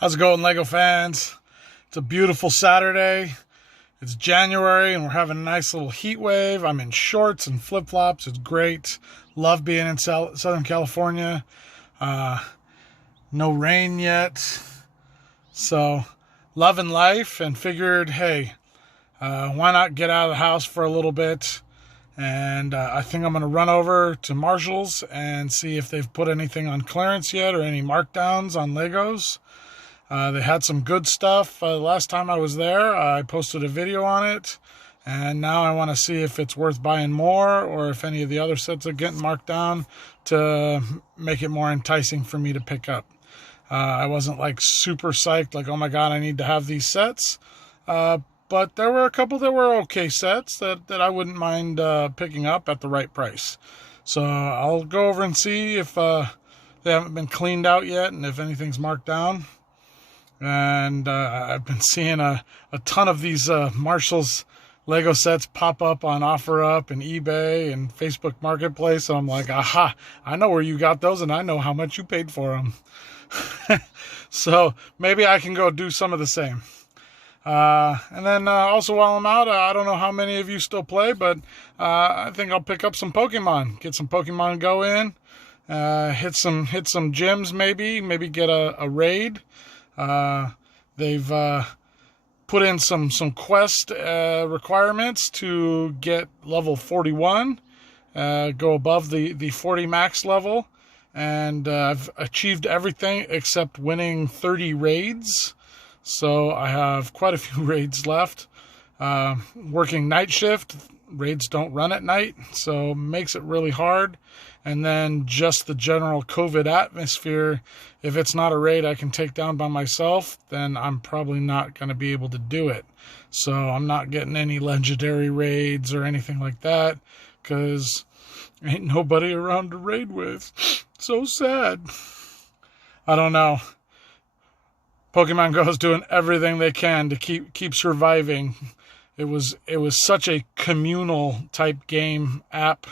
How's it going, LEGO fans? It's a beautiful Saturday. It's January and we're having a nice little heat wave. I'm in shorts and flip-flops. It's great. Love being in Southern California. No rain yet. So, loving life, and figured, hey, why not get out of the house for a little bit? And I think I'm going to run over to Marshall's and see if they've put anything on clearance yet or any markdowns on Legos. They had some good stuff. Last time I was there, I posted a video on it. And now I want to see if it's worth buying more or if any of the other sets are getting marked down to make it more enticing for me to pick up. I wasn't like super psyched, like, oh my God, I need to have these sets. But there were a couple that were okay sets that I wouldn't mind picking up at the right price. So I'll go over and see if they haven't been cleaned out yet and if anything's marked down. And I've been seeing a ton of these Marshall's Lego sets pop up on OfferUp and eBay and Facebook Marketplace. And I'm like, aha, I know where you got those and I know how much you paid for them. So maybe I can go do some of the same. And then also while I'm out, I don't know how many of you still play, but I think I'll pick up some Pokemon, get some Pokemon Go in, hit some gyms, maybe get a raid. They've put in some quest requirements to get level 41, go above the 40 max level, and I've achieved everything except winning 30 raids. So I have quite a few raids left. Working night shift, raids don't run at night, so makes it really hard. And then just the general COVID atmosphere, if it's not a raid I can take down by myself, then I'm probably not going to be able to do it. So I'm not getting any legendary raids or anything like that, because ain't nobody around to raid with. So sad. I don't know. Pokemon Go is doing everything they can to keep surviving. It was such a communal type game app,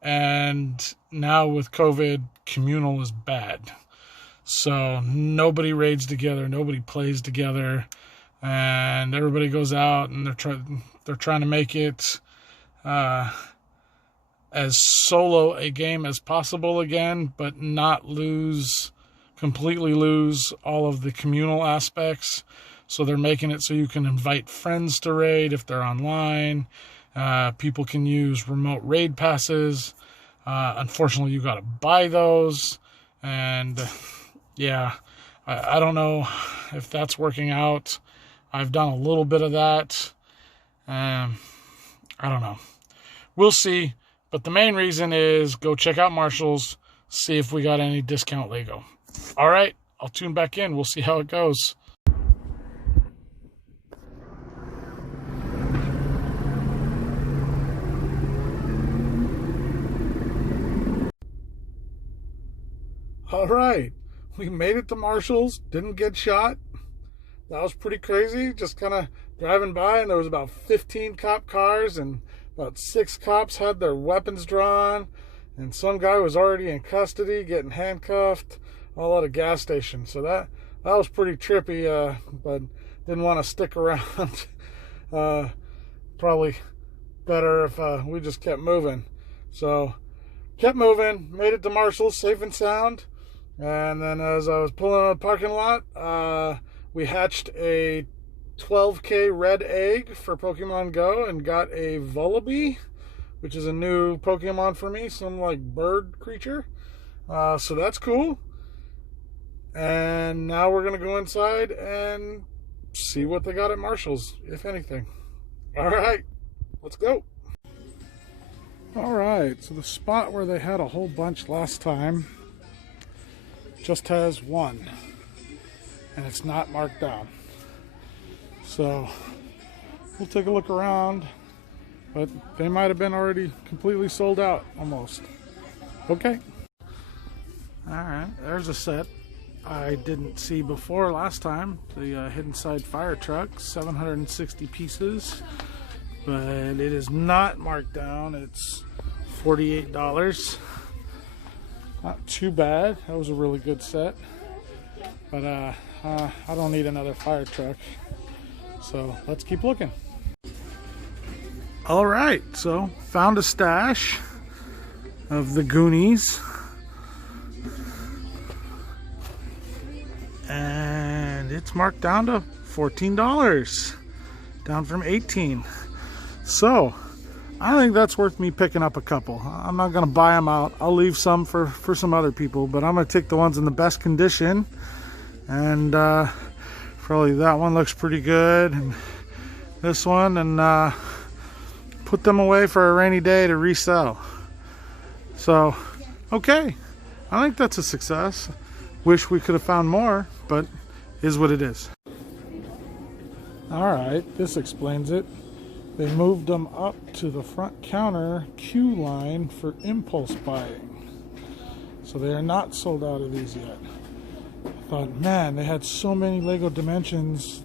and now with COVID, communal is bad. So nobody raids together, nobody plays together, and everybody goes out and they're trying to make it as solo a game as possible again, but not completely lose all of the communal aspects. So they're making it so you can invite friends to raid if they're online. People can use remote raid passes. Unfortunately, you got to buy those. And yeah, I don't know if that's working out. I've done a little bit of that. I don't know. We'll see. But the main reason is go check out Marshall's, see if we got any discount Lego. All right, I'll tune back in. We'll see how it goes. All right, we made it to Marshall's. Didn't get shot. That was pretty crazy. Just kind of driving by, and there was about 15 cop cars, and about 6 cops had their weapons drawn, and some guy was already in custody, getting handcuffed, all at a gas station. So that was pretty trippy, but didn't want to stick around. Probably better if we just kept moving. So kept moving, made it to Marshall's safe and sound. And then as I was pulling out of the parking lot, we hatched a 12K red egg for Pokemon Go and got a Vullaby, which is a new Pokemon for me, some like bird creature. So that's cool. And now we're going to go inside and see what they got at Marshall's, if anything. All right, let's go. All right, so the spot where they had a whole bunch last time just has one, and it's not marked down. So we'll take a look around, but they might have been already completely sold out almost. Okay. All right, there's a set I didn't see before last time. The Hidden Side fire truck, 760 pieces, but it is not marked down. It's $48. Not too bad. That was a really good set. But I don't need another fire truck. So let's keep looking. All right, so found a stash of the Goonies. And it's marked down to $14, down from $18. So I think that's worth me picking up a couple. I'm not gonna buy them out. I'll leave some for some other people, but I'm gonna take the ones in the best condition. And probably that one looks pretty good, and this one, and put them away for a rainy day to resell. So, okay, I think that's a success. Wish we could have found more, but is what it is. All right, this explains it. They moved them up to the front counter queue line for impulse buying. So they are not sold out of these yet. I thought, man, they had so many Lego Dimensions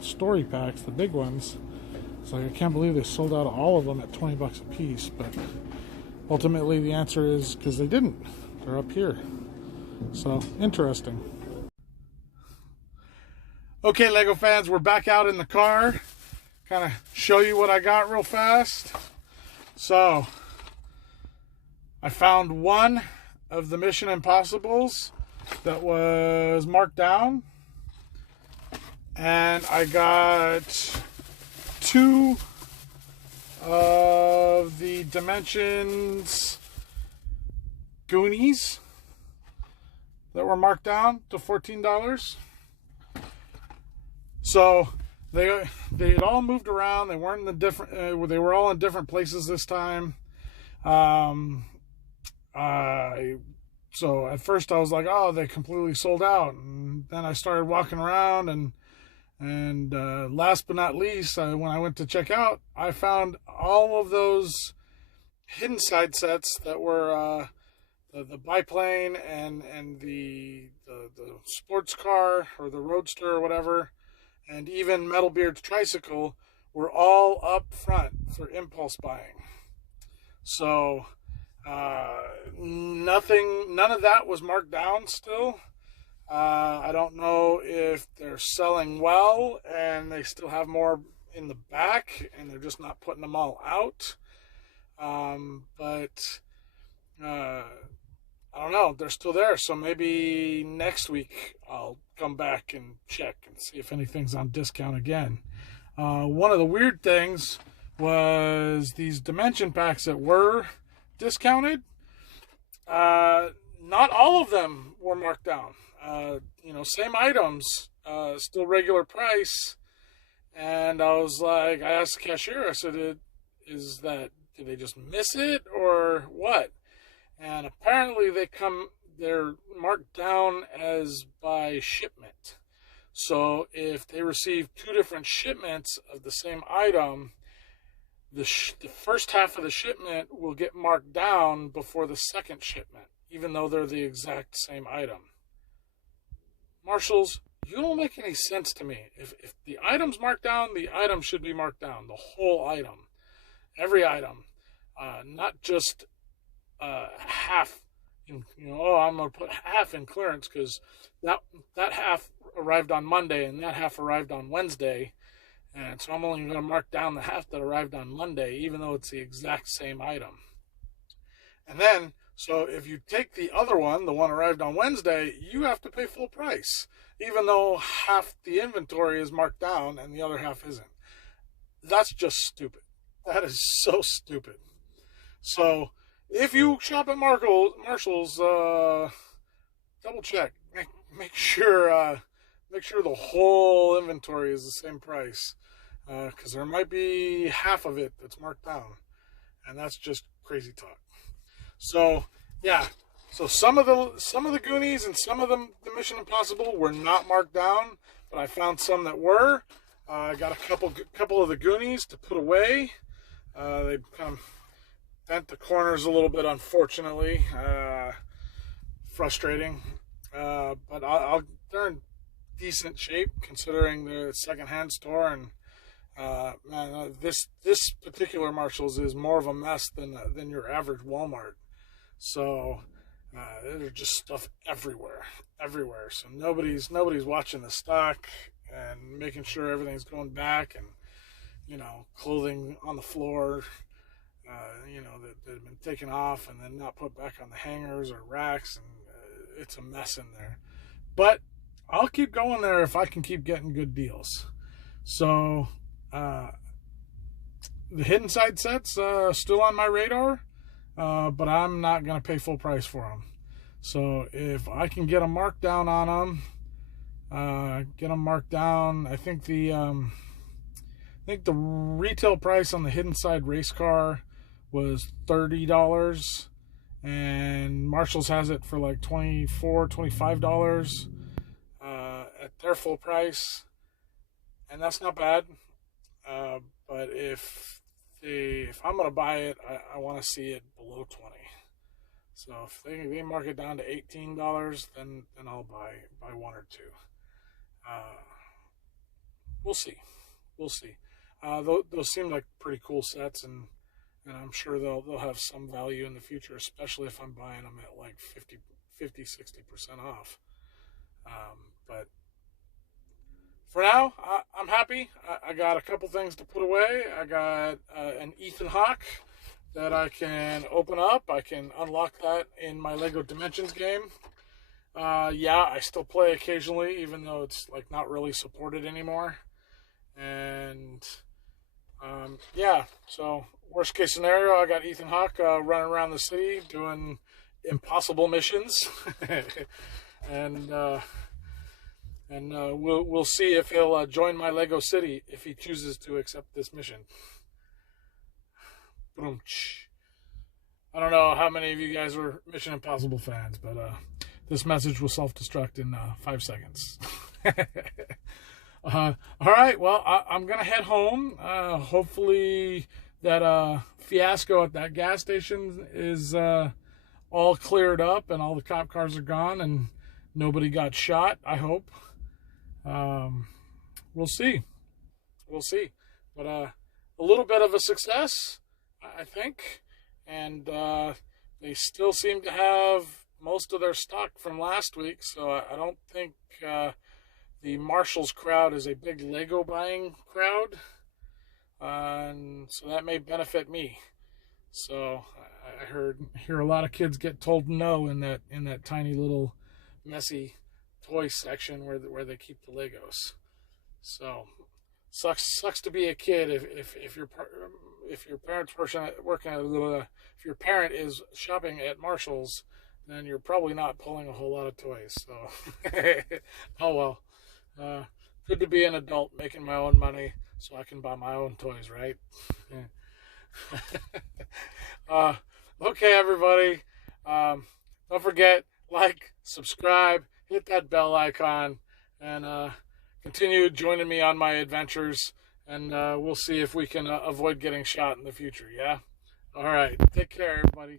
story packs, the big ones. It's like, I can't believe they sold out of all of them at 20 bucks a piece. But ultimately the answer is because they didn't. They're up here. So, interesting. Okay, Lego fans, we're back out in the car. Kind of show you what I got real fast. So, I found one of the Mission Impossibles that was marked down. And I got two of the Dimensions Goonies that were marked down to $14. So they had all moved around. They weren't in the different. They were all in different places this time. So at first I was like, oh, they completely sold out. And then I started walking around, and last but not least, when I went to check out, I found all of those hidden side sets that were the biplane and the sports car or the roadster or whatever, and even Metalbeard's tricycle were all up front for impulse buying. So none of that was marked down still. I don't know if they're selling well and they still have more in the back and they're just not putting them all out. But I don't know, they're still there, so maybe next week I'll come back and check and see if anything's on discount again. One of the weird things was these dimension packs that were discounted. Not all of them were marked down. Same items, still regular price. And I was like, I asked the cashier, I said, did they just miss it or what? And apparently they're marked down as by shipment. So if they receive two different shipments of the same item, the first half of the shipment will get marked down before the second shipment, even though they're the exact same item. Marshalls, you don't make any sense to me. If the item's marked down, the item should be marked down. The whole item. Every item. Not just half. I'm going to put half in clearance because that half arrived on Monday and that half arrived on Wednesday. And so I'm only going to mark down the half that arrived on Monday, even though it's the exact same item. And then, so if you take the other one, the one arrived on Wednesday, you have to pay full price, even though half the inventory is marked down and the other half isn't. That's just stupid. That is so stupid. So if you shop at Marshalls, double check. Make sure the whole inventory is the same price, because there might be half of it that's marked down, and that's just crazy talk. So yeah, so some of the Goonies and some of the Mission Impossible were not marked down, but I found some that were. I got a couple of the Goonies to put away. They kind of bent the corners a little bit, unfortunately. Frustrating, but they're in decent shape considering the secondhand store, and this particular Marshalls is more of a mess than your average Walmart. So There's just stuff everywhere. So nobody's watching the stock and making sure everything's going back, and clothing on the floor, that have been taken off and then not put back on the hangers or racks, and it's a mess in there. But I'll keep going there if I can keep getting good deals. So the hidden side sets still on my radar, but I'm not going to pay full price for them. So if I can get a markdown on them, get them marked down. I think the retail price on the hidden side race car was $30, and Marshall's has it for like $24, $25 at their full price, and that's not bad. But if I'm gonna buy it, I want to see it below 20. So if they mark it down to $18, then I'll buy one or two. We'll see. Those seem like pretty cool sets, and I'm sure they'll have some value in the future, especially if I'm buying them at like 50-60% off. But for now, I'm happy. I got a couple things to put away. I got an Ethan Hawke that I can open up. I can unlock that in my Lego Dimensions game. I still play occasionally, even though it's like not really supported anymore. And so worst case scenario, I got Ethan Hawke running around the city doing impossible missions, and we'll see if he'll join my Lego City if he chooses to accept this mission. Boom. I don't know how many of you guys are Mission Impossible fans, but this message will self-destruct in 5 seconds. All right, well, I'm going to head home. Hopefully that fiasco at that gas station is all cleared up and all the cop cars are gone and nobody got shot, I hope. We'll see. But a little bit of a success, I think. And they still seem to have most of their stock from last week, so I don't think the Marshalls crowd is a big Lego buying crowd, and so that may benefit me. So I hear a lot of kids get told no in that tiny little messy toy section where they keep the Legos. So sucks to be a kid if your parents working if your parent is shopping at Marshalls, then you're probably not pulling a whole lot of toys. So oh well. Good to be an adult making my own money so I can buy my own toys, right? Okay, everybody. Don't forget, like, subscribe, hit that bell icon, and continue joining me on my adventures. And we'll see if we can avoid getting shot in the future, yeah? All right. Take care, everybody.